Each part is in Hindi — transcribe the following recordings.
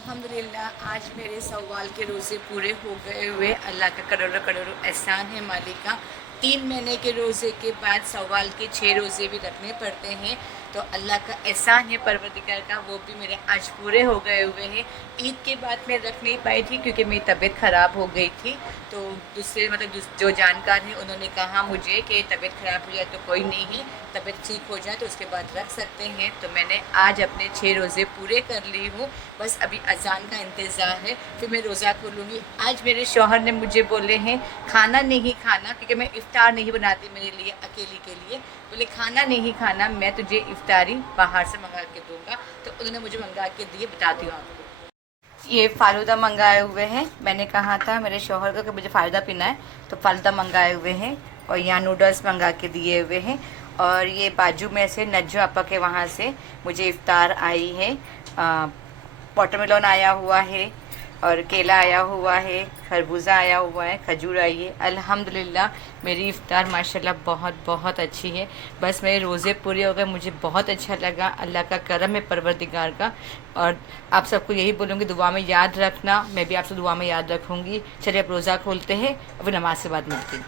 अल्हम्दुलिल्लाह आज मेरे सवाल के रोज़े पूरे हो गए हुए। अल्लाह का करोड़ों करोड़ों एहसान है मालिक का। 3 महीने के रोज़े के बाद सवाल के 6 रोज़े भी रखने पड़ते हैं, तो अल्लाह का एहसान है परवरदिगार का, वो भी मेरे आज पूरे हो गए हुए हैं। ईद के बाद मैं रख नहीं पाई थी क्योंकि मेरी तबीयत ख़राब हो गई थी। तो दूसरे जो जानकार हैं उन्होंने कहा मुझे कि तबीयत ख़राब हो जाए तो कोई नहीं है, तबीयत ठीक हो जाए तो उसके बाद रख सकते हैं। तो मैंने आज अपने 6 रोज़े पूरे कर ली हूँ, बस अभी अजान का इंतज़ार है, फिर मैं रोज़ा खोलूँगी। आज मेरे शौहर ने मुझे बोले हैं खाना नहीं खाना, क्योंकि मैं इफ़्तार नहीं बनाती मेरे लिए अकेली के लिए। बोले खाना नहीं खाना, मैं तुझे इफ़्तारी बाहर से मंगा के दूँगा। तो उन्होंने मुझे मंगा के दिए, बताती हूँ आपको। ये फ़ालूदा मंगाए हुए हैं। मैंने कहा था मेरे शौहर को कि मुझे फ़ालूदा पीना है, तो फ़ालूदा मंगाए हुए हैं। और यहाँ नूडल्स मंगा के दिए हुए हैं। और ये बाजू में से नज्जो आपा के वहाँ से मुझे इफ़्तार आई है। वाटरमेलन आया हुआ है, और केला आया हुआ है, खरबूजा आया हुआ है, खजूर आई है। अल्हम्दुलिल्लाह मेरी इफ़्तार माशाल्लाह बहुत बहुत अच्छी है। बस मेरे रोज़े पूरे हो गए, मुझे बहुत अच्छा लगा। अल्लाह का करम है परवरदिगार का। और आप सबको यही बोलूँगी दुआ में याद रखना, मैं भी आपसे दुआ में याद रखूँगी। चलिए अब रोज़ा खोलते हैं, अभी नमाज के बाद मिलती हूँ।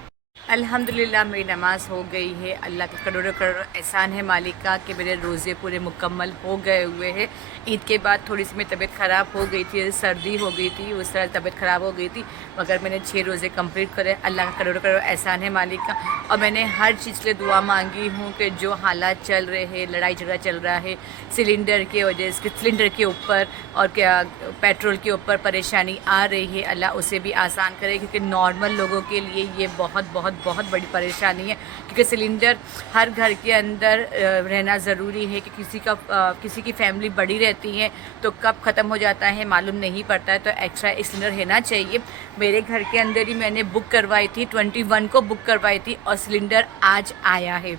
अल्हम्दुलिल्लाह मेरी नमाज़ हो गई है। अल्लाह का करोड़ों करोड़ों एहसान है मालिक का कि मेरे रोज़े पूरे मुकम्मल हो गए हुए हैं। ईद के बाद थोड़ी सी मेरी तबीयत ख़राब हो गई थी, सर्दी हो गई थी, उस तरह तबीयत ख़राब हो गई थी, मगर मैंने 6 रोज़े कंप्लीट करे। अल्लाह का करोड़ों करोड़ों एहसान है मालिक का। और मैंने हर चीज़ के लिए दुआ मांगी हूँ कि जो हालात चल रहे हैं, लड़ाई झगड़ा चल रहा है सिलेंडर के वजह से, सिलेंडर के ऊपर और क्या पेट्रोल के ऊपर परेशानी आ रही है, अल्लाह उसे भी आसान करे, क्योंकि नॉर्मल लोगों के लिए ये बहुत बहुत बहुत बड़ी परेशानी है। क्योंकि सिलेंडर हर घर के अंदर रहना ज़रूरी है कि किसी की फैमिली बड़ी रहती है तो कब ख़त्म हो जाता है मालूम नहीं पड़ता है, तो एक्स्ट्रा सिलेंडर रहना चाहिए। मेरे घर के अंदर ही मैंने बुक करवाई थी, 21 को बुक करवाई थी, और सिलेंडर आज आया है।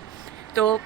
तो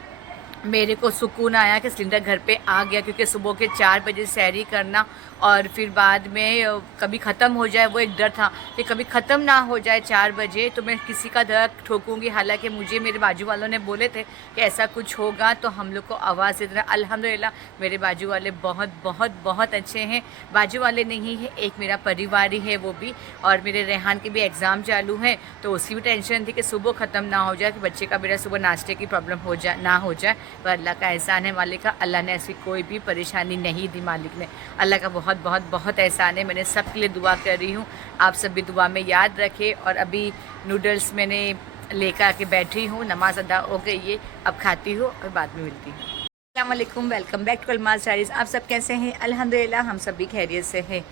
मेरे को सुकून आया कि सिलेंडर घर पे आ गया, क्योंकि सुबह के 4 बजे सैरी करना और फिर बाद में कभी ख़त्म हो जाए, वो एक डर था कि कभी ख़त्म ना हो जाए 4 बजे तो मैं किसी का दर ठोकूंगी। हालांकि मुझे मेरे बाजू वालों ने बोले थे कि ऐसा कुछ होगा तो हम लोग को आवाज़ दे देना। अल्हम्दुलिल्लाह मेरे बाजू वाले बहुत बहुत बहुत अच्छे हैं। बाजू वाले नहीं है, एक मेरा परिवार ही है वो भी। और मेरे रेहान के भी एग्ज़ाम चालू हैं, तो उसकी भी टेंशन थी कि सुबह ख़त्म ना हो जाए, कि बच्चे का मेरा सुबह नाश्ते की प्रॉब्लम हो जाए ना हो जाए। पर अल्लाह का एहसान है मालिक का, अल्लाह ने ऐसी कोई भी परेशानी नहीं दी मालिक ने। अल्लाह का बहुत बहुत बहुत एहसान है। मैंने सब के लिए दुआ कर रही हूँ, आप सब भी दुआ में याद रखें। और अभी नूडल्स मैंने लेकर आके बैठी हूँ, नमाज अदा हो गई है, अब खाती हूँ और बाद में मिलती हूँ। अस्सलाम वालेकुम, वेलकम बैक टू अलमाज़ डायरीज़। आप सब कैसे हैं? अल्हम्दुलिल्लाह हम सब भी खैरियत से हैं।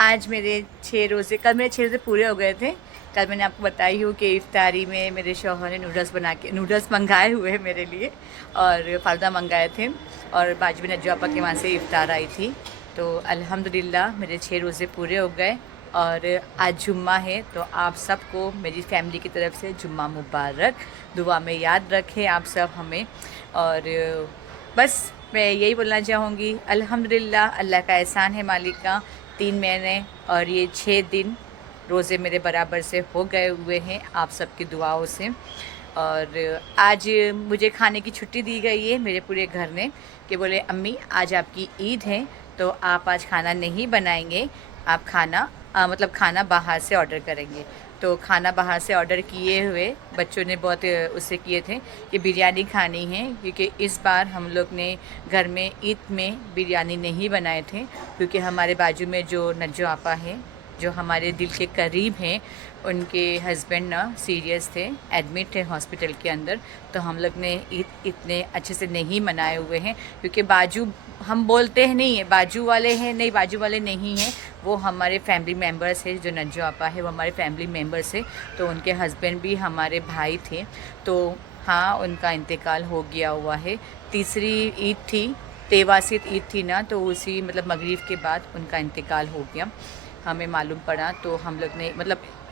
आज मेरे 6 रोज़े, कल मेरे 6 रोज़े पूरे हो गए थे। कल मैंने आपको बताई हूँ कि इफ्तारी में मेरे शौहर ने नूडल्स मंगाए हुए हैं मेरे लिए, और फ़ालूदा मंगाए थे, और बाजू में नज्जो आपा के वहाँ से इफ्तार आई थी। तो अल्हम्दुलिल्लाह मेरे 6 रोज़े पूरे हो गए। और आज जुम्मा है, तो आप सबको मेरी फ़ैमिली की तरफ से जुम्मा मुबारक। दुआ में याद रखें आप सब हमें। और बस मैं यही बोलना चाहूँगी, अल्हम्दुलिल्लाह अल्लाह का एहसान है मालिक का। 3 महीने और ये 6 दिन रोज़े मेरे बराबर से हो गए हुए हैं आप सबकी दुआओं से। और आज मुझे खाने की छुट्टी दी गई है मेरे पूरे घर ने, कि बोले अम्मी आज आपकी ईद है तो आप आज खाना नहीं बनाएंगे, आप खाना बाहर से ऑर्डर करेंगे। तो खाना बाहर से ऑर्डर किए हुए बच्चों ने बहुत उससे किए थे कि बिरयानी खानी है, क्योंकि इस बार हम लोग ने घर में ईद में बिरयानी नहीं बनाए थे, क्योंकि हमारे बाजू में जो नज्जो आपा हैं जो हमारे दिल के करीब हैं, उनके हस्बैंड ना सीरियस थे, एडमिट थे हॉस्पिटल के अंदर। तो हम लोग ने ईद इतने अच्छे से नहीं मनाए हुए हैं, क्योंकि बाजू हम बोलते हैं नहीं है बाजू वाले हैं, नहीं बाजू वाले नहीं हैं, वो हमारे फैमिली मेम्बर्स हैं। जो नज्जो आपा है वो हमारे फैमिली मेम्बर्स हैं, तो उनके हस्बैंड भी हमारे भाई थे। तो हाँ, उनका इंतकाल हो गया हुआ है। तीसरी ईद थी, तेवासीत ईद थी ना, तो उसी मगरिब के बाद उनका इंतकाल हो गया, हमें मालूम पड़ा। तो हम लोग ने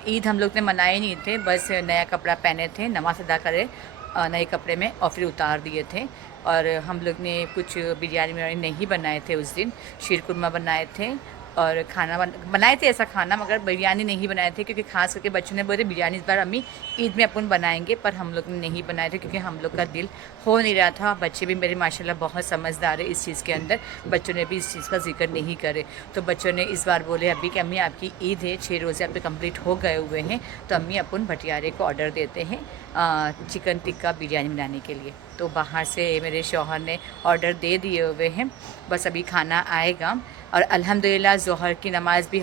ईद हम लोग ने मनाए नहीं थे, बस नया कपड़ा पहने थे, नमाज अदा करे नए कपड़े में, और फिर उतार दिए थे। और हम लोग ने कुछ बिरयानी नहीं बनाए थे उस दिन, शीर कुरमा बनाए थे और खाना बनाए थे ऐसा खाना, मगर बिरयानी नहीं बनाए थे क्योंकि खास करके बच्चों ने बोले बिरयानी इस बार अम्मी ईद में अपन बनाएंगे, पर हम लोग ने नहीं बनाए थे क्योंकि हम लोग का दिल हो नहीं रहा था। बच्चे भी मेरे माशाल्लाह बहुत समझदार है इस चीज़ के अंदर, बच्चों ने भी इस चीज़ का जिक्र नहीं करे। तो बच्चों ने इस बार बोले अभी कि अम्मी आपकी ईद है, 6 रोज़े आपके कंप्लीट हो गए हुए हैं, तो अम्मी अपन भटियारे को ऑर्डर देते हैं चिकन टिक्का बिरयानी बनाने के लिए। तो बाहर से मेरे शौहर ने ऑर्डर दे दिए हुए हैं, बस अभी खाना आएगा। और अल्हम्दुलिल्लाह ज़ोहर की नमाज़ भी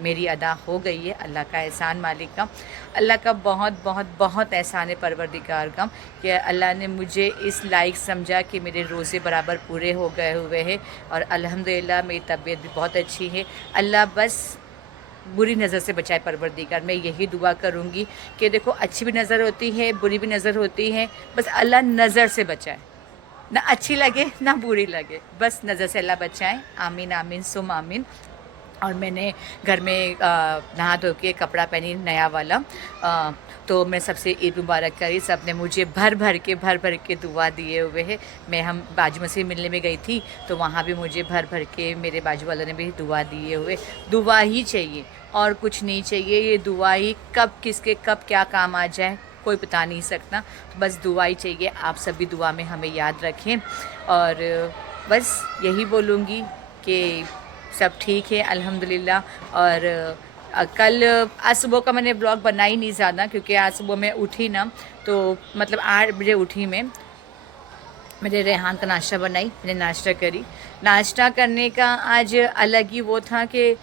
मेरी अदा हो गई है। अल्लाह का एहसान मालिक का, अल्लाह का बहुत बहुत बहुत एहसान है परवरदिगार का कि अल्लाह ने मुझे इस लायक समझा कि मेरे रोज़े बराबर पूरे हो गए हुए हैं। और अल्हम्दुलिल्लाह मेरी तबीयत भी बहुत अच्छी है। अल्लाह बस बुरी नज़र से बचाए परवरदिगार। मैं यही दुआ करूँगी कि देखो अच्छी भी नज़र होती है, बुरी भी नज़र होती है, बस अल्लाह नज़र से बचाए, ना अच्छी लगे ना बुरी लगे, बस नज़र से अल्लाह बचाए। आमीन आमीन सुम आमीन। और मैंने घर में नहा धो के कपड़ा पहनी नया वाला, तो मैं सबसे ईद मुबारक करी। सब ने मुझे भर भर के दुआ दिए हुए हैं। हम बाजू में से मिलने में गई थी, तो वहाँ भी मुझे भर भर के मेरे बाजू वालों ने भी दुआ दिए हुए। दुआ ही चाहिए और कुछ नहीं चाहिए। ये दुआ ही कब किसके कब क्या काम आ जाए कोई बता नहीं सकता, तो बस दुआ ही चाहिए। आप सभी दुआ में हमें याद रखें। और बस यही बोलूँगी कि सब ठीक है अल्हम्दुलिल्लाह। और कल आज सुबह का मैंने ब्लॉग बना ही नहीं ज़्यादा, क्योंकि आज सुबह मैं उठी ना, तो मतलब 8 बजे उठी मैं। मेरे रेहान का नाश्ता बनाई, मैंने नाश्ता करी। नाश्ता करने का आज अलग ही वो था कि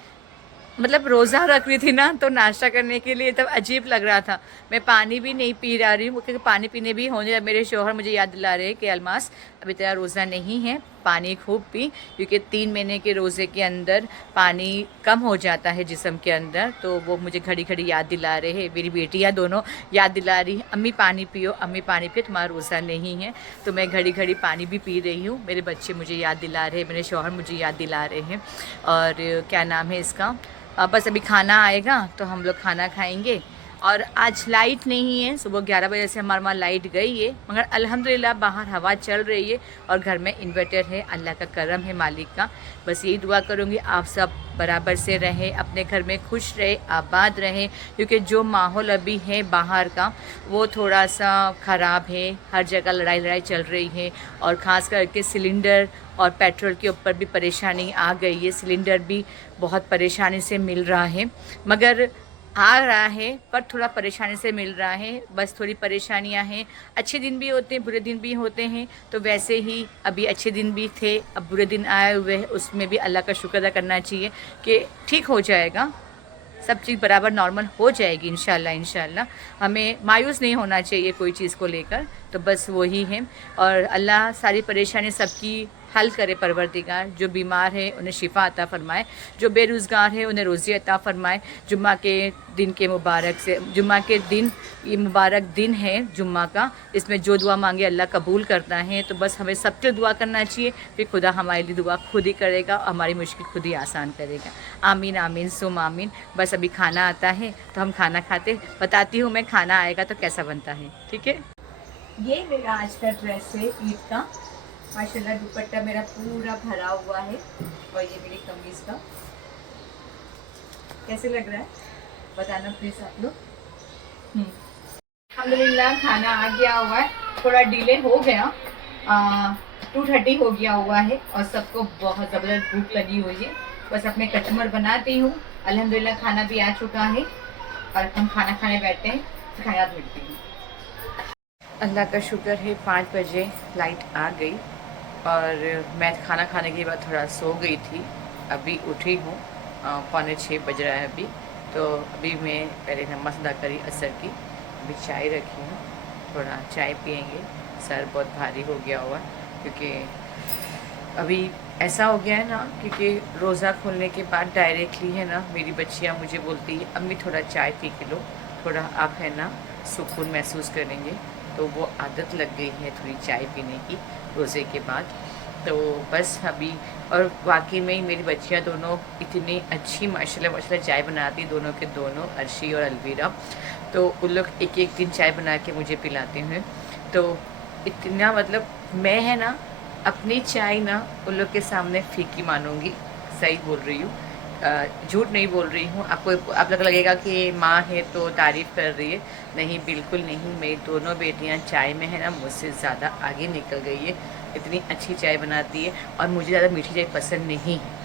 मतलब रोज़ा रख रही थी ना, तो नाश्ता करने के लिए तब अजीब लग रहा था। मैं पानी भी नहीं पी रहा रही हूँ क्योंकि पानी पीने भी होने, मेरे शौहर मुझे याद दिला रहे हैं कि अलमास अभी तेरा रोज़ा नहीं है, पानी खूब पी, क्योंकि 3 महीने के रोज़े के अंदर पानी कम हो जाता है जिस्म के अंदर। तो वो मुझे घड़ी घड़ी याद दिला रहे हैं, मेरी बेटियाँ दोनों याद दिला रही अम्मी पानी पियो, अम्मी पानी पियो, तुम्हारा रोज़ा नहीं है। तो मैं घड़ी घड़ी पानी भी पी रही हूँ। मेरे बच्चे मुझे याद दिला रहे हैं, मेरे शौहर मुझे याद दिला रहे हैं। और क्या नाम है इसका, बस अभी खाना आएगा तो हम लोग खाना खाएंगे। और आज लाइट नहीं है, सुबह 11 बजे से हमारे वहाँ लाइट गई है, मगर अल्हम्दुलिल्लाह बाहर हवा चल रही है और घर में इन्वर्टर है। अल्लाह का करम है मालिक का। बस यही दुआ करूँगी आप सब बराबर से रहें, अपने घर में खुश रहे, आबाद रहें, क्योंकि जो माहौल अभी है बाहर का वो थोड़ा सा ख़राब है। हर जगह लड़ाई चल रही है और ख़ास करके सिलेंडर और पेट्रोल के ऊपर भी परेशानी आ गई है। सिलेंडर भी बहुत परेशानी से मिल रहा है, मगर आ रहा है पर थोड़ा परेशानी से मिल रहा है। बस थोड़ी परेशानियां हैं, अच्छे दिन भी होते हैं बुरे दिन भी होते हैं। तो वैसे ही अभी अच्छे दिन भी थे, अब बुरे दिन आए हुए हैं, उसमें भी अल्लाह का शुक्र अदा करना चाहिए कि ठीक हो जाएगा, सब चीज़ बराबर नॉर्मल हो जाएगी इंशाल्लाह। इंशाल्लाह हमें मायूस नहीं होना चाहिए कोई चीज़ को लेकर, तो बस वही है। और अल्लाह सारी परेशानी सबकी हल करे परवरदिगार। जो बीमार है उन्हें शिफा अता फ़रमाए, जो बेरोज़गार है उन्हें रोज़ी अता फ़रमाए। जुम्मा के दिन के मुबारक से, जुम्मा के दिन ये मुबारक दिन है जुम्मा का, इसमें जो दुआ मांगे अल्लाह कबूल करता है। तो बस हमें सबके दुआ करना चाहिए, फिर खुदा हमारे लिए दुआ खुद ही करेगा और हमारी मुश्किल खुद ही आसान करेगा। आमीन आमीन सुम आमीन। बस अभी खाना आता है तो हम खाना खाते, बताती हूँ मैं खाना आएगा तो कैसा बनता है, ठीक है। ये मेरा आज का ड्रेस है ईद का, माशाल्लाह दुपट्टा मेरा पूरा भरा हुआ है। और ये मेरी कमीज़ का, कैसे लग रहा है बताना प्लीज़ आप लोग। अल्हम्दुलिल्लाह खाना आ गया हुआ है, थोड़ा डिले हो गया, 2:30 हो गया हुआ है और सबको बहुत ज़बरदस्त भूख लगी हुई है। बस अपने कस्टमर बनाती हूँ। अल्हम्दुलिल्लाह खाना भी आ चुका है और हम खाना खाने बैठते हैं, तो खाना मिलती हूँ। अल्लाह का शुक्र है 5 बजे लाइट आ गई और मैं खाना खाने के बाद थोड़ा सो गई थी, अभी उठी हूँ, 5:45 बज रहा है अभी। तो अभी मैं पहले नमाज़ अदा करी असर की, अभी चाय रखी हूँ, थोड़ा चाय पियेंगे। सर बहुत भारी हो गया हुआ क्योंकि अभी ऐसा हो गया है ना, क्योंकि रोज़ा खोलने के बाद डायरेक्टली है ना मेरी बच्चियाँ मुझे बोलती है अम्मी थोड़ा चाय पी के लो, थोड़ा आप है ना सुकून महसूस करेंगे। तो वो आदत लग गई है थोड़ी चाय पीने की रोज़े के बाद। तो बस अभी, और वाकई में ही मेरी बच्चियाँ दोनों इतनी अच्छी माशाल्लाह चाय बनाती, दोनों के दोनों, अर्शी और अलवीरा। तो उन लोग एक एक दिन चाय बना के मुझे पिलाते हैं। तो इतना मतलब मैं है ना अपनी चाय ना उन लोग के सामने फीकी मानूंगी, सही बोल रही हूँ, झूठ नहीं बोल रही हूँ। आप लोग लगेगा कि माँ है तो तारीफ़ कर रही है, नहीं बिल्कुल नहीं। मेरी दोनों बेटियाँ चाय में है ना मुझसे ज़्यादा आगे निकल गई है, इतनी अच्छी चाय बनाती है। और मुझे ज़्यादा मीठी चाय पसंद नहीं है,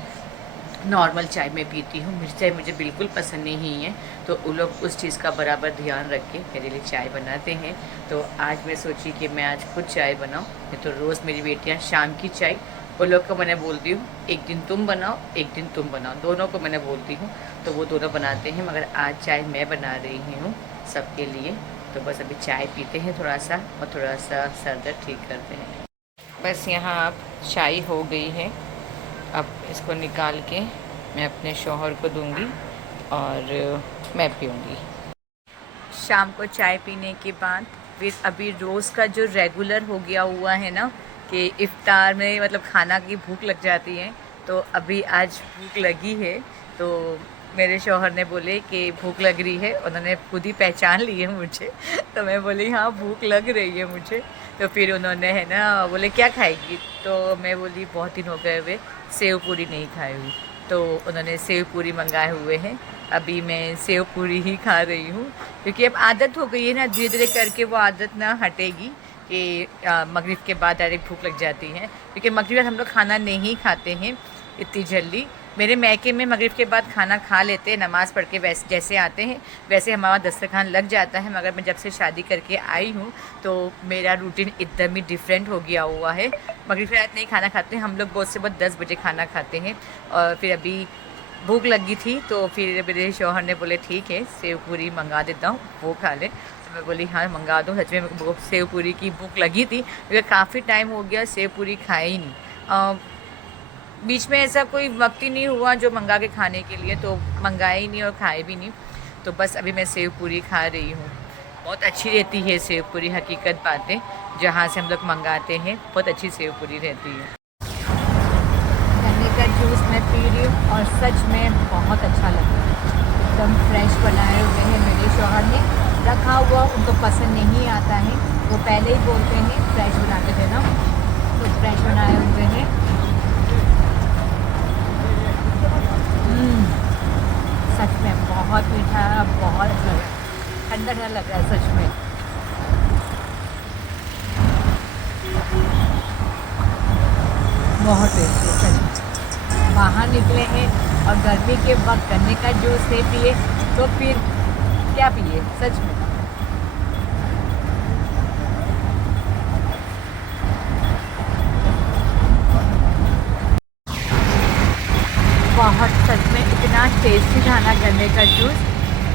नॉर्मल चाय मैं पीती हूँ, मीठी चाय मुझे बिल्कुल पसंद नहीं है। तो उन लोग उस चीज़ का बराबर ध्यान रख के मेरे लिए चाय बनाते हैं। तो आज मैं सोची कि मैं आज खुद चाय बनाऊँ, नहीं तो रोज़ मेरी बेटियाँ शाम की चाय, उन लोग को मैंने बोलती हूँ एक दिन तुम बनाओ एक दिन तुम बनाओ, दोनों को मैंने बोलती हूँ, तो वो दोनों बनाते हैं। मगर आज चाय मैं बना रही हूँ सबके लिए। तो बस अभी चाय पीते हैं थोड़ा सा, और थोड़ा सा सर दर्द ठीक करते हैं। बस यहाँ अब चाय हो गई है, अब इसको निकाल के मैं अपने शौहर को दूंगी और मैं पीऊँगी। शाम को चाय पीने के बाद फिर अभी रोज़ का जो रेगुलर हो गया हुआ है ना कि इफ़्तार में मतलब खाना की भूख लग जाती है, तो अभी आज भूख लगी है। तो मेरे शौहर ने बोले कि भूख लग रही है, उन्होंने खुद ही पहचान ली है मुझे। तो मैं बोली हाँ भूख लग रही है मुझे। तो फिर उन्होंने है ना बोले क्या खाएगी, तो मैं बोली बहुत दिन हो गए हुए सेव पूरी नहीं खाई हुई। तो उन्होंने सेव पूरी मंगाए हुए हैं, अभी मैं सेव पूरी ही खा रही हूँ, क्योंकि अब आदत हो गई है ना, धीरे धीरे करके वो आदत ना हटेगी कि मगरिब के बाद डायरेक्ट भूख लग जाती है। क्योंकि मगरिब बाद हम लोग खाना नहीं खाते हैं इतनी जल्दी। मेरे मैके में मगरिब के बाद खाना खा लेते हैं, नमाज़ पढ़ के वैसे जैसे आते हैं वैसे हमारा दस्तरखान लग जाता है। मगर मैं जब से शादी करके आई हूँ तो मेरा रूटीन एकदम ही डिफरेंट हो गया हुआ है। मगरिब के बाद नहीं खाना खाते हम लोग, बहुत से बहुत 10 बजे खाना खाते हैं। और फिर अभी भूख लगी थी तो फिर मेरे शौहर ने बोले ठीक है सेव पूरी मंगा देता हूँ, वो खा ले। तो मैं बोली हाँ मंगा दो। सच में मेरे को सेव पूरी की भूख लगी थी, क्योंकि काफ़ी टाइम हो गया सेव पूरी खाई ही नहीं। बीच में ऐसा कोई वक्त ही नहीं हुआ जो मंगा के खाने के लिए, तो मंगाए ही नहीं और खाए भी नहीं। तो बस अभी मैं सेव पूरी खा रही हूँ। बहुत अच्छी रहती है सेव पूरी, हकीकत बातें जहाँ से हम लोग मंगाते हैं बहुत अच्छी सेव पूरी रहती है। गन्ने का जूस मैं पी रही हूँ और सच में बहुत अच्छा लग रहा है, एकदम फ्रेश बनाए हुए हैं मेरे शौहर ने। रखा हुआ उनको पसंद नहीं आता है, वो पहले ही बोलते हैं फ्रेश बना के देना, तो फ्रेश बनाए हुए हैं। सच में बहुत मीठा है, बहुत अच्छा लग रहा है, ठंडा ठंडा लग रहा है सच में। बहुत टेस्टी सच में। बाहर निकले हैं और गर्मी के वक्त गन्ने का जूस नहीं पिए तो फिर क्या पिए सच में। बहुत सच में इतना टेस्टी था ना गन्ने का जूस।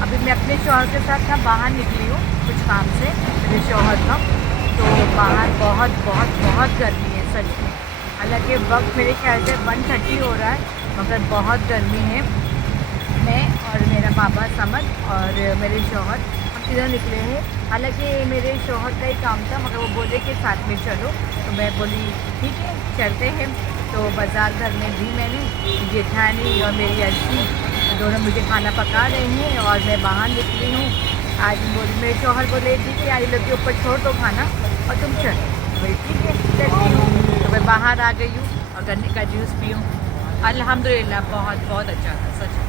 अभी मैं अपने शौहर के साथ ना बाहर निकली हूँ कुछ काम से, मेरे शौहर का, तो बाहर बहुत बहुत बहुत गर्मी है सच में। हालांकि वक्त मेरे ख्याल से 1:30 हो रहा है, मगर बहुत गर्मी है। मैं और मेरा बाबा समद और मेरे शौहर हम इधर निकले हैं। हालांकि मेरे शौहर का ही काम था, मगर वो बोले कि साथ में चलो, तो मैं बोली ठीक है चलते हैं। तो बाज़ार घर में भी मैंने जेठानी और मेरी अर्शी दोनों मुझे खाना पका रहे हैं और मैं बाहर निकली हूँ। आज मेरे शौहर बोले ठीक है आज लोग के ऊपर छोड़ दो खाना और तुम चलो, भाई ठीक है चलती हूँ। तो मैं बाहर आ गई हूँ और गन्ने का जूस पीऊँ। अल्हम्दुलिल्लाह बहुत बहुत अच्छा था सच में।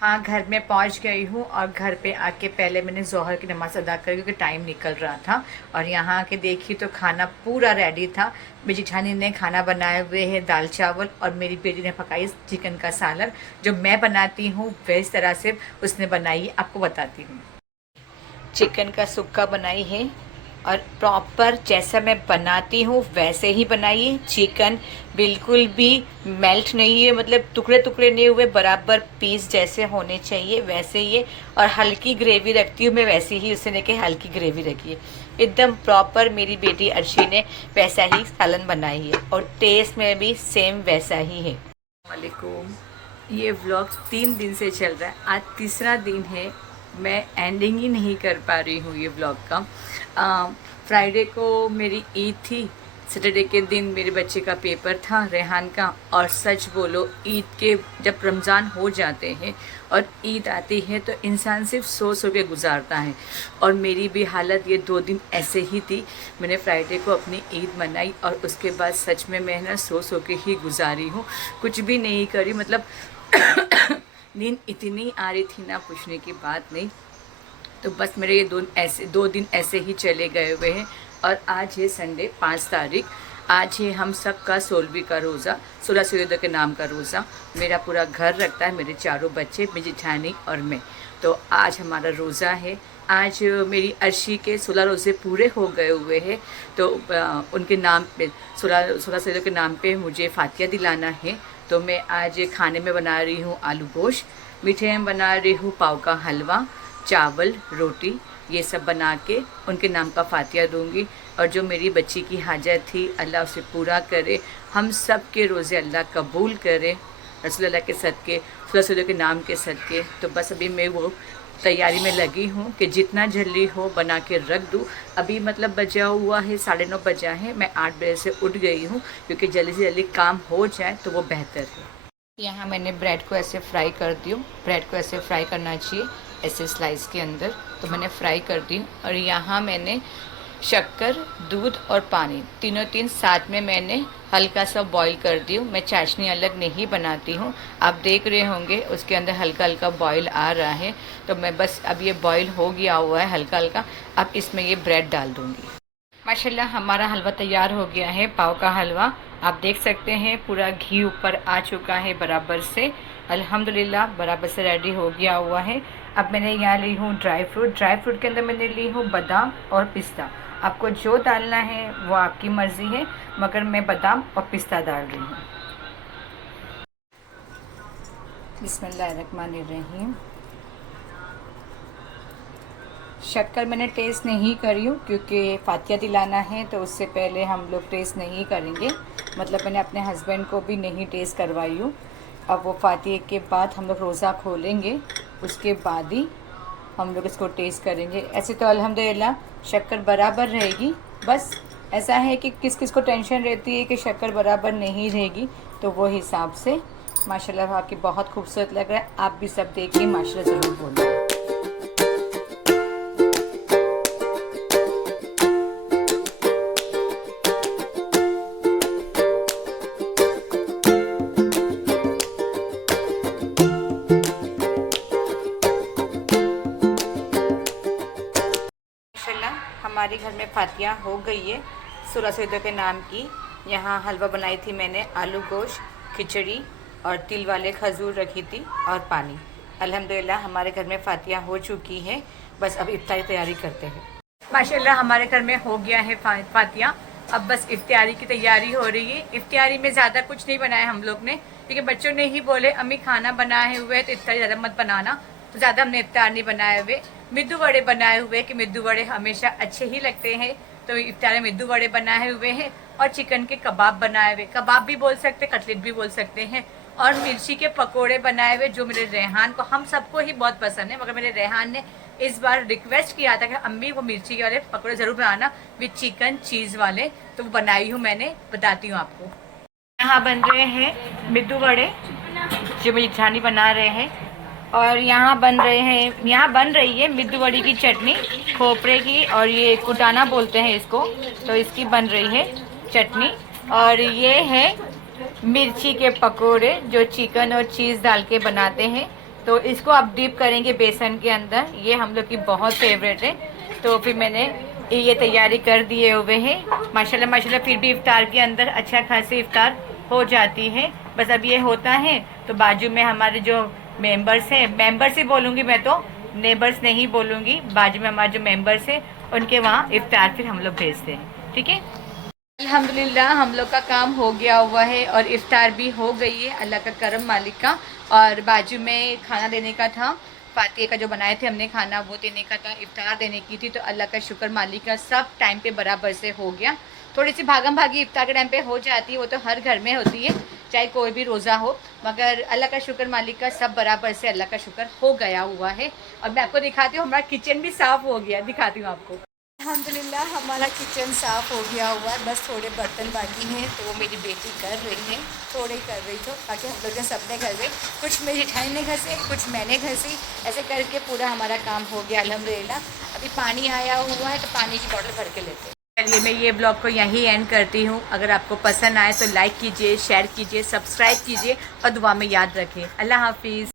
हाँ घर में पहुंच गई हूँ और घर पे आके पहले मैंने ज़ोहर की नमाज़ अदा करी, क्योंकि टाइम निकल रहा था। और यहाँ आके देखी तो खाना पूरा रेडी था। मेरी जेठानी ने खाना बनाए हुए है दाल चावल, और मेरी बेटी ने पकाई चिकन का सालन, जो मैं बनाती हूँ वेज तरह से उसने बनाई है। आपको बताती हूँ, चिकन का सुक्का बनाई है और प्रॉपर जैसा मैं बनाती हूँ वैसे ही बनाइए। चिकन बिल्कुल भी मेल्ट नहीं है, मतलब टुकड़े टुकड़े नहीं हुए, बराबर पीस जैसे होने चाहिए वैसे ही है। और हल्की ग्रेवी रखती हूँ मैं, वैसे ही उसने के हल्की ग्रेवी रखी है एकदम प्रॉपर। मेरी बेटी अर्शी ने वैसा ही सालन बनाई है और टेस्ट में भी सेम वैसा ही है। वालेकुम। ये व्लॉग 3 दिन से चल रहा है, आज तीसरा दिन है। मैं एंडिंग ही नहीं कर पा रही हूँ ये व्लॉग का। फ्राइडे को मेरी ईद थी, सैटरडे के दिन मेरे बच्चे का पेपर था रेहान का। और सच बोलो ईद के जब रमज़ान हो जाते हैं और ईद आती है तो इंसान सिर्फ सो के गुजारता है, और मेरी भी हालत ये 2 दिन ऐसे ही थी। मैंने फ्राइडे को अपनी ईद मनाई और उसके बाद सच में मैं ना सो के ही गुजारी हूँ, कुछ भी नहीं करी। मतलब नींद इतनी आ रही थी ना, पूछने की बात नहीं। तो बस मेरे ये 2 दिन ऐसे ही चले गए हुए हैं। और आज है संडे 5 तारीख। आज है हम सब का 16वीं का रोज़ा, 16 सूर्योदय के नाम का रोज़ा। मेरा पूरा घर रखता है, मेरे 4 बच्चे, मेरी जेठानी और मैं। तो आज हमारा रोज़ा है। आज मेरी अर्शी के 16 रोज़े पूरे हो गए हुए हैं। तो उनके नाम पे 16 सूर्योदय के नाम पे मुझे फातिया दिलाना है। तो मैं आज खाने में बना रही हूँ आलू गोश्त, मीठे में बना रही हूँ पाव का हलवा, चावल, रोटी, ये सब बना के उनके नाम का फातिया दूंगी। और जो मेरी बच्ची की हाजत थी, अल्लाह उसे पूरा करे। हम सब के रोज़े अल्लाह कबूल करे, रसूलुल्लाह के सदके, सूर्योदय के नाम के सदके। तो बस अभी मैं वो तैयारी में लगी हूँ कि जितना जल्दी हो बना के रख दूँ। अभी मतलब बजा हुआ है 9:30 बजा है। मैं 8 बजे से उठ गई हूँ, क्योंकि जल्दी से जल्दी काम हो जाए तो वो बेहतर है। यहाँ मैंने ब्रेड को ऐसे फ्राई कर दी हूँ। ब्रेड को ऐसे फ्राई करना चाहिए, ऐसे स्लाइस के अंदर। तो मैंने फ्राई कर दी। और यहाँ मैंने शक्कर, दूध और पानी तीन साथ में मैंने हल्का सा बॉईल कर दी हूँ। मैं चाशनी अलग नहीं बनाती हूँ। आप देख रहे होंगे उसके अंदर हल्का हल्का बॉईल आ रहा है। तो मैं बस अब ये बॉईल हो गया हुआ है हल्का हल्का। अब इसमें ये ब्रेड डाल दूँगी। माशाल्लाह हमारा हलवा तैयार हो गया है, पाव का हलवा। आप देख सकते हैं पूरा घी ऊपर आ चुका है बराबर से। अल्हम्दुलिल्लाह बराबर से रेडी हो गया हुआ है। अब मैंने यहाँ ली हूँ ड्राई फ्रूट। ड्राई फ्रूट के अंदर मैंने ली हूँ बादाम और पिस्ता। आपको जो डालना है वो आपकी मर्ज़ी है, मगर मैं बादाम और पिस्ता डाल रही हूँ। बिस्मिल्लाहिर्रहमानिर्रहीम। शक्कर मैंने टेस्ट नहीं करी हूँ, क्योंकि फातिया दिलाना है तो उससे पहले हम लोग टेस्ट नहीं करेंगे। मतलब मैंने अपने हस्बैंड को भी नहीं टेस्ट करवाई हूँ। अब वो फातिया के बाद हम लोग रोज़ा खोलेंगे, उसके बाद ही हम लोग इसको टेस्ट करेंगे। ऐसे तो अल्हम्दुलिल्लाह शक्कर बराबर रहेगी। बस ऐसा है कि किस किस को टेंशन रहती है कि शक्कर बराबर नहीं रहेगी, तो वो हिसाब से। माशाल्लाह आपकी बहुत खूबसूरत लग रहा है। आप भी सब देख के माशाल्लाह ज़रूर बोलें। हमारे घर में फातिया हो गई है 16 सूर्योदय के नाम की। यहाँ हलवा बनाई थी मैंने, आलू गोश्त, खिचड़ी और तिल वाले खजूर रखी थी और पानी। अल्हम्दुलिल्लाह हमारे घर में फातिया हो चुकी है। बस अब इफ्तार की तैयारी करते हैं। माशाल्लाह हमारे घर में हो गया है फातिया। अब बस इफ्तारी की तैयारी हो रही है। इफ्तारी में ज़्यादा कुछ नहीं बनाया हम लोग ने, क्योंकि बच्चों ने ही बोले अम्मी खाना बनाए हुए है तो इफ्तारी ज़्यादा मत बनाना। तो ज़्यादा हमने इफ्तार नहीं बनाए हुए। मिद्दू वड़े बनाए हुए कि मिद्दू वड़े हमेशा अच्छे ही लगते हैं, तो इफ्तार में मिद्दू वड़े बनाए हुए हैं। और चिकन के कबाब बनाए हुए, कबाब भी बोल सकते, कटलेट भी बोल सकते हैं। और मिर्ची के पकोड़े बनाए हुए, जो मेरे रेहान को, हम सबको ही बहुत पसंद है, मगर मेरे रेहान ने इस बार रिक्वेस्ट किया था कि अम्मी वो मिर्ची वाले पकोड़े ज़रूर बनाना विद चिकन चीज़ वाले। तो वो बनाई हूँ मैंने, बताती हूँ आपको। यहाँ बन रहे हैं मिद्दू वड़े जो मेरी जेठानी बना रहे हैं। और यहाँ बन रही है मिद्दू वड़ी की चटनी, खोपरे की, और ये कुटाना बोलते हैं इसको, तो इसकी बन रही है चटनी। और ये है मिर्ची के पकोड़े जो चिकन और चीज़ डाल के बनाते हैं। तो इसको आप डिप करेंगे बेसन के अंदर। ये हम लोग की बहुत फेवरेट है। तो फिर मैंने ये तैयारी कर दिए हुए हैं। माशाल्लाह माशाल्लाह फिर भी इफ्तार के अंदर अच्छा खासी इफ्तार हो जाती है। बस अब ये होता है तो बाजू में हमारे जो मेंबर्स हैं, मेंबर्स ही बोलूँगी मैं, तो नेबर्स नहीं बोलूँगी, बाजू में हमारे जो मेंबर्स हैं उनके वहाँ इफ्तार फिर हम लोग भेजते हैं। ठीक है, अल्हम्दुलिल्लाह हम लोग का काम हो गया हुआ है और इफ्तार भी हो गई है, अल्लाह का करम मालिक का। और बाजू में खाना देने का था, फातिया का जो बनाए थे हमने खाना वो देने का था, इफ्तार देने की थी। तो अल्लाह का शुक्र मालिक का सब टाइम पे बराबर से हो गया। थोड़ी सी भागम भागी इफ्तार के टाइम पे हो जाती है, वो तो हर घर में होती है, चाहे कोई भी रोज़ा हो, मगर अल्लाह का शुक्र मालिक का सब बराबर से अल्लाह का शुक्र हो गया हुआ है। और मैं आपको दिखाती हूँ, हमारा किचन भी साफ़ हो गया, दिखाती हूँ आपको। अल्हम्दुलिल्लाह हमारा किचन साफ़ हो गया हुआ है, बस थोड़े बर्तन बाकी हैं तो वो मेरी बेटी कर रही है, थोड़े ही कर रही थी, ताकि हम लोग सबने घसे, कुछ मेरी जेठानी ने घसे, कुछ मैंने घसी, ऐसे करके पूरा हमारा काम हो गया अल्हम्दुलिल्लाह। अभी पानी आया हुआ है तो पानी की बॉटल भर के लेते हैं। चलिए मैं ये ब्लॉग को यहीं एंड करती हूँ। अगर आपको पसंद आए तो लाइक कीजिए, शेयर कीजिए, सब्सक्राइब कीजिए और दुआ में याद रखें। अल्लाह हाफिज़।